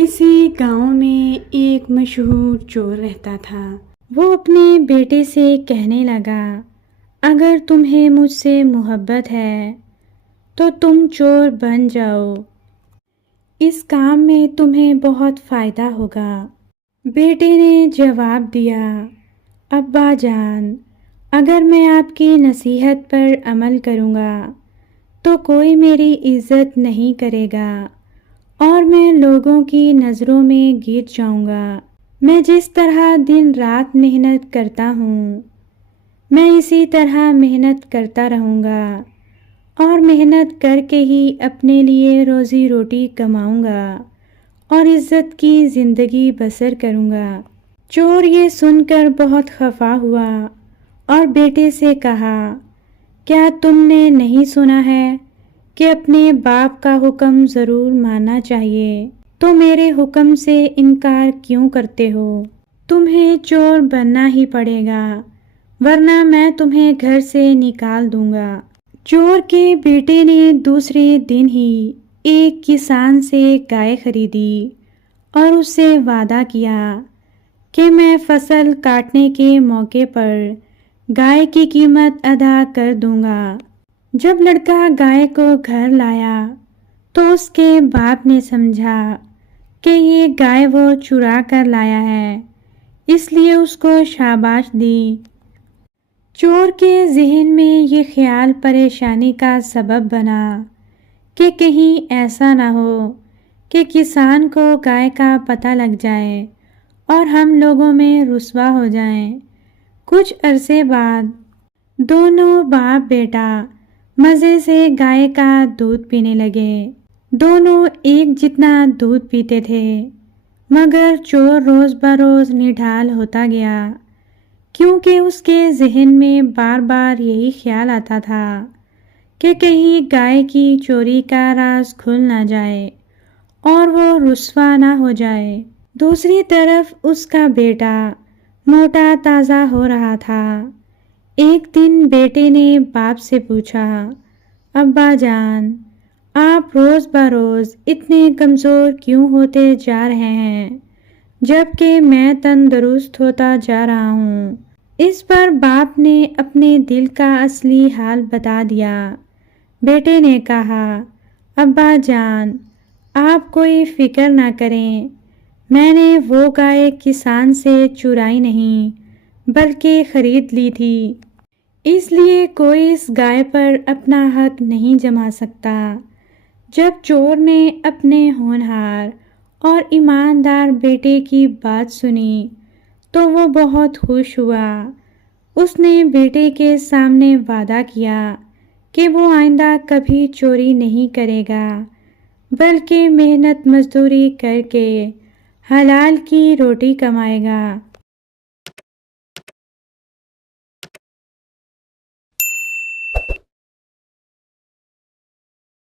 کسی گاؤں میں ایک مشہور چور رہتا تھا۔ وہ اپنے بیٹے سے کہنے لگا، اگر تمہیں مجھ سے محبت ہے تو تم چور بن جاؤ، اس کام میں تمہیں بہت فائدہ ہوگا۔ بیٹے نے جواب دیا، ابا جان، اگر میں آپ کی نصیحت پر عمل کروں گا تو کوئی میری عزت نہیں کرے گا اور میں لوگوں کی نظروں میں گر جاؤں گا۔ میں جس طرح دن رات محنت کرتا ہوں، میں اسی طرح محنت کرتا رہوں گا اور محنت کر کے ہی اپنے لیے روزی روٹی کماؤں گا اور عزت کی زندگی بسر کروں گا۔ چور یہ سن کر بہت خفا ہوا اور بیٹے سے کہا، کیا تم نے نہیں سنا ہے کہ اپنے باپ کا حکم ضرور ماننا چاہیے، تو میرے حکم سے انکار کیوں کرتے ہو؟ تمہیں چور بننا ہی پڑے گا ورنہ میں تمہیں گھر سے نکال دوں گا۔ چور کے بیٹے نے دوسرے دن ہی ایک کسان سے گائے خریدی اور اس سے وعدہ کیا کہ میں فصل کاٹنے کے موقع پر گائے کی قیمت ادا کر دوں گا۔ جب لڑکا گائے کو گھر لایا تو اس کے باپ نے سمجھا کہ یہ گائے وہ چرا کر لایا ہے، اس لیے اس کو شاباش دی۔ چور کے ذہن میں یہ خیال پریشانی کا سبب بنا کہ کہیں ایسا نہ ہو کہ کسان کو گائے کا پتہ لگ جائے اور ہم لوگوں میں رسوا ہو جائیں۔ کچھ عرصے بعد دونوں باپ بیٹا مزے سے گائے کا دودھ پینے لگے۔ دونوں ایک جتنا دودھ پیتے تھے، مگر چور روز بروز نڈھال ہوتا گیا، کیونکہ اس کے ذہن میں بار بار یہی خیال آتا تھا کہ کہیں گائے کی چوری کا راز کھل نہ جائے اور وہ رسوا نہ ہو جائے۔ دوسری طرف اس کا بیٹا موٹا تازہ ہو رہا تھا۔ ایک دن بیٹے نے باپ سے پوچھا، ابا جان، آپ روز بروز اتنے کمزور کیوں ہوتے جا رہے ہیں جبکہ میں تندرست ہوتا جا رہا ہوں؟ اس پر باپ نے اپنے دل کا اصلی حال بتا دیا۔ بیٹے نے کہا، ابا جان، آپ کوئی فکر نہ کریں، میں نے وہ گائے کسان سے چرائی نہیں بلکہ خرید لی تھی، اس لیے کوئی اس گائے پر اپنا حق نہیں جما سکتا۔ جب چور نے اپنے ہونہار اور ایماندار بیٹے کی بات سنی تو وہ بہت خوش ہوا۔ اس نے بیٹے کے سامنے وعدہ کیا کہ وہ آئندہ کبھی چوری نہیں کرے گا بلکہ محنت مزدوری کر کے حلال کی روٹی کمائے گا۔